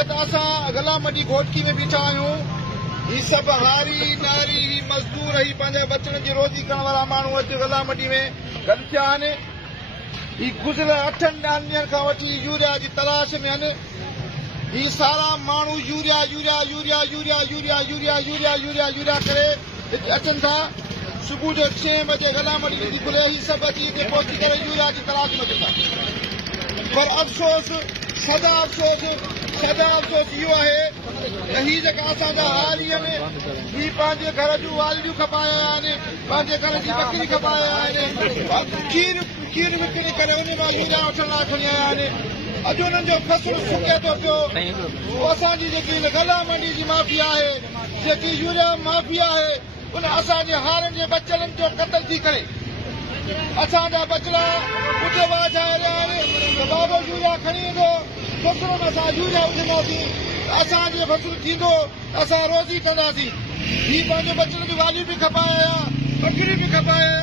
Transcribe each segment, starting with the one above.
जीअं त असां गला मंडी घोटकी में बीठा आहियूं। ही सभु हारी नारी ही मज़दूर ही पंहिंजे बचनि जी रोज़ी करण वारा माण्हू अॼु गला मंडी में गॾु थिया आहिनि। ही गुज़िरियल 8 ॾींहंनि खां वठी यूरिया जी तलाश में आहिनि। ही सारा माण्हू urea urea urea urea urea urea urea urea urea करे हिते अचनि था। सुबुह जो 6 बजे गला मंडी खुले ही सभु अची हिते पहुची करे यूरिया जी तलाश में अचनि था। पर अफ़सोस सदा अफ़सोस इहो आहे त ही जेका असांजा हारीअ में ही पंहिंजे घर जूं वालियूं खपाया आहिनि, पंहिंजे घर जी बकरी खपाया आहिनि, खीर विकिणी करे उन मां यूरिया वठण लाइ खणी आया आहिनि। अॼु उन्हनि जो फ़सुलु सुके थो पियो। असांजी जेकी गला मंडी जी माफ़िया आहे, जेकी यूरिया माफ़िया आहे, उन असांजे हारनि जे बचड़नि जो क़तल थी करे असांजा बचड़ा पुठि वाझाए रहिया आहिनि त बाबो यूरिया खणी ईंदो, छोकिरो में असां यूरिया विझंदासीं, असांजो फ़सुलु थींदो, असां रोज़ी कंदासीं। ही पंहिंजो बचड़नि जी वालियूं बि खपाया, बकरियूं बि खपाया,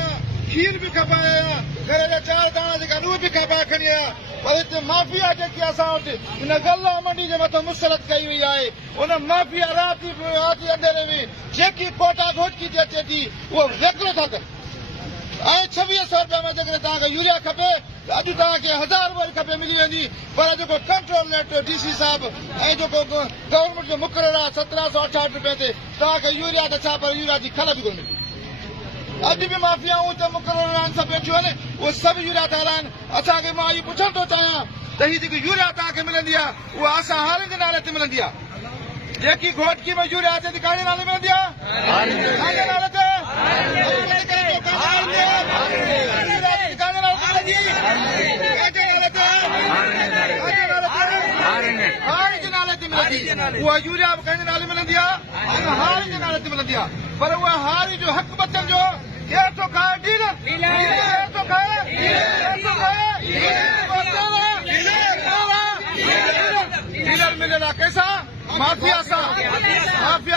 खीर बि खपाया, घर जा 4 दाणा जेका उहे बि खपाए खणी आया। पर हिते माफ़िया जेकी असां वटि हिन गला मंडी जे मथां मुसलत कई वई आहे, उन माफ़िया राति अंधेरे में जेकी कोटा घोटकी ते अचे थी उहो वेकिरो था कनि। ऐं 2600 रुपया में जेकॾहिं तव्हांखे यूरिया खपे त अॼु तव्हांखे 1000 रुपया खपे मिली वेंदी। पर जेको कंट्रोलेट DC साहिब ऐं जेको गवर्नमेंट जो मुक़रर आहे 1768 रुपए ते तव्हांखे यूरिया त छा, पर यूरिया जी खल बि कोन मिली। अॼु बि माफ़ियाऊं त मुक़रर आहिनि, सभु वेठियूं आहिनि, उहे सभु यूरिया था हलाइनि। असांखे मां इहो पुछणु थो चाहियां त हीअ जेकी यूरिया तव्हांखे मिलंदी आहे उहा असां हारियुनि जे नाले ते मिलंदी आहे। जेकी घोटकी में यूरिया अचे थी काजे नाले मिलंदी आहे? काजे नाले ते? उहा यूरिया बि कंहिंजे नाले मिलंदी आहे? हारियुनि जे नाले ते मिलंदी आहे। पर उहा हारी जो हक़ बचनि जो केरु थो खाए? डीलर थो खाए। डीलर मिलियल आहे कंहिंसां? माफ़िया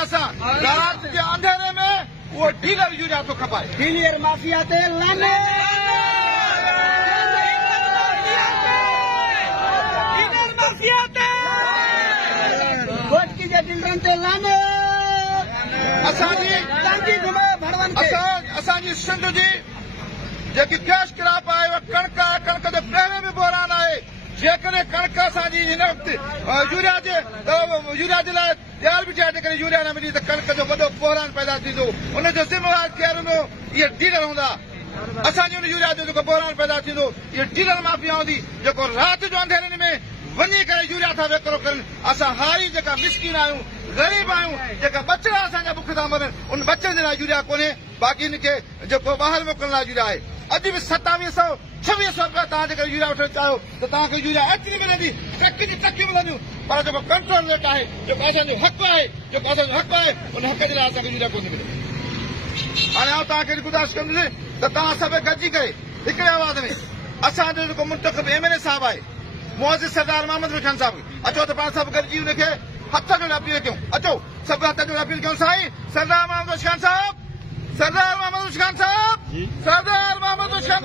सां। राति जे अंधेरे में उहो डीलर यूरिया थो खपाए। डीलर माफ़िया ते लाने, डीलर माफ़िया ते घोटकी जे डीलरनि ते लाने। असांजी सिंध जी जेकी कैश क्रॉप आहे उहा कणक आहे। कणक जे पहिरें बि बहिरान आहे। जेकॾहिं कणक असांजी हिन वक़्तु यूरिया जे लाइ तयारु बि थिया, जेकॾहिं यूरिया न मिली त कणक जो वॾो बहिरान पैदा थींदो। उनजो ज़िम्मेवार केरु हूंदो? इहे डीलर हूंदा। असांजी उन यूरिया जो जेको बहिरान पैदा थींदो इहे डीलर माफ़िया हूंदी, जेको राति जो अंधेरनि में वञी करे यूरिया था वेकिरो कनि। असां हारी जेका मिसकिन आहियूं, ग़रीब आहियूं, जेका बचड़ा असांजा बुख था मरनि, उन बचनि जे लाइ यूरिया कोन्हे। बाक़ी हिनखे जेको ॿाहिरि मोकिलण लाइ यूरिया आहे। अॼु बि 2700-2600 रुपया तव्हां जेकर यूरिया वठणु चाहियो त तव्हांखे यूरिया एतिरी मिलंदी, ट्रक जी ट्रकियूं मिलंदियूं। पर जेको कंट्रोल रेट आहे, जेको असांजो हक़ आहे, उन हक़ जे लाइ असांखे यूरिया कोन मिले। हाणे आउं तव्हांखे गुज़ारिश कंदुसि त तव्हां सभु गॾिजी करे हिकिड़े आवाज़ में असांजो जेको मुंतख़ब MLA साहिबु आहे, मुअज़्ज़िज़ सरदार मोहम्मद अली ख़ान साहिब, अचो त पाण सभु गॾिजी हुनखे हथ जोड़े अपील कयूं। अचो सभु हथ जोड़े अपील कयूं। साईं सरदार मोहम्मद अली ख़ान साहिब, सरदार मोहम्मद अली ख़ान साहिब, सरदार मोहम्मद अली ख़ान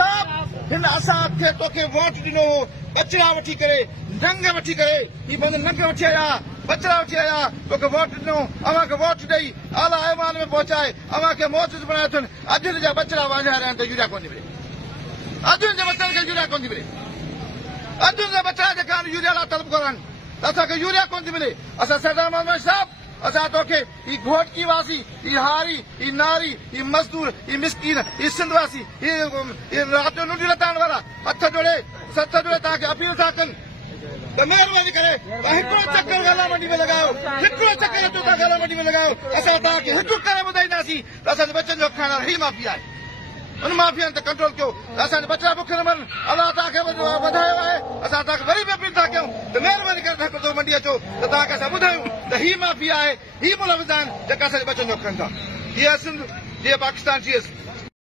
साहिब, हिन असांखे तोखे वोट ॾिनो हो, बचड़ा वठी करे, नंग वठी करे, ही पंहिंजो नंग वठी आया, बचड़ा वठी आया, तोखे वोट ॾिनो, अव्हांखे वोट ॾेई आला ऐवान में पहुचाए अव्हांखे मुअज़्ज़िज़ बणायो अथनि। अॼु जा बचड़ा वाझा रहिया आहिनि त यूरिया कोन थी मिले। अॼु जे बचड़नि खे यूरिया कोन थी मिले। अॼु जा बचड़ा जेका आहिनि यूरिया लाइ तलब करनि त असांखे यूरिया कोन थी मिले। असां सरदार मोहम्मद साहिब, असां तोखे ही घोटकी वासी, ही हारी, ही नारी, ही मज़दूर, ही मिसकीन, ही सिंधवासी, ही राति जो नंढी लताइण वारा हथ जोड़े तव्हांखे अपील था कनि त महिरबानी करे हिकिड़ो चक्कर गला मंडी में लॻायो, हिकिड़ो चक्कर अचो था गला मंडी में लॻायो। असां तव्हांखे हिकु करे ॿुधाईंदासीं त असांजे बचनि जो खाइण वारो ही माफ़िया आहे। उन माफ़िया ते कंट्रोल कयो त असांजा बचड़ा बुख न मरनि। अलाह तव्हांखे वधायो आहे। असां तव्हांखे वरी बि अपील था कयूं त महिरबानी करे हिकु दफ़ो मंडी अचो त तव्हांखे असां ॿुधायूं त ही माफ़िया आहे, ही मुलविज़ आहिनि जेका असांजे बचनि जो खाइनि था। हीअ सिंध, हीअ पाकिस्तान जी